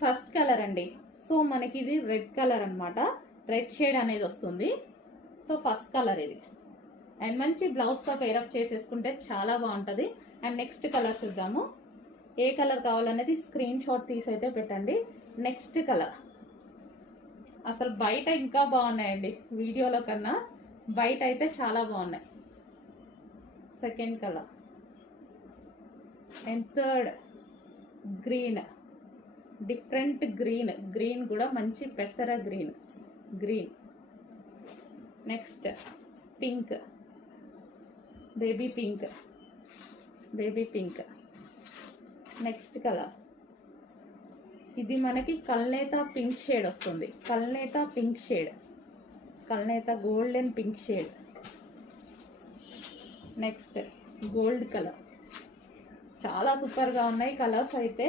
First colour అండి. So మనకి ఇది రెడ్ కలర్ అనమాట, రెడ్ షేడ్ అనేది వస్తుంది. సో ఫస్ట్ కలర్ ఇది. అండ్ మంచి బ్లౌజ్తో పేరప్ చేసేసుకుంటే చాలా బాగుంటుంది. అండ్ నెక్స్ట్ కలర్ చూద్దాము. ఏ కలర్ కావాలనేది స్క్రీన్ షాట్ తీసి అయితే పెట్టండి. నెక్స్ట్ కలర్ అసలు బయట ఇంకా బాగున్నాయండి, వీడియోలో కన్నా బయట అయితే చాలా బాగున్నాయి. Second colour and third green, different green. Green కూడా మంచి పెసర green. Next pink, baby pink. Next colour ఇది మనకి కల్నేత పింక్ షేడ్ వస్తుంది. కల్నేత golden pink shade. Next gold colour. చాలా సూపర్గా ఉన్నాయి కలర్స్ అయితే.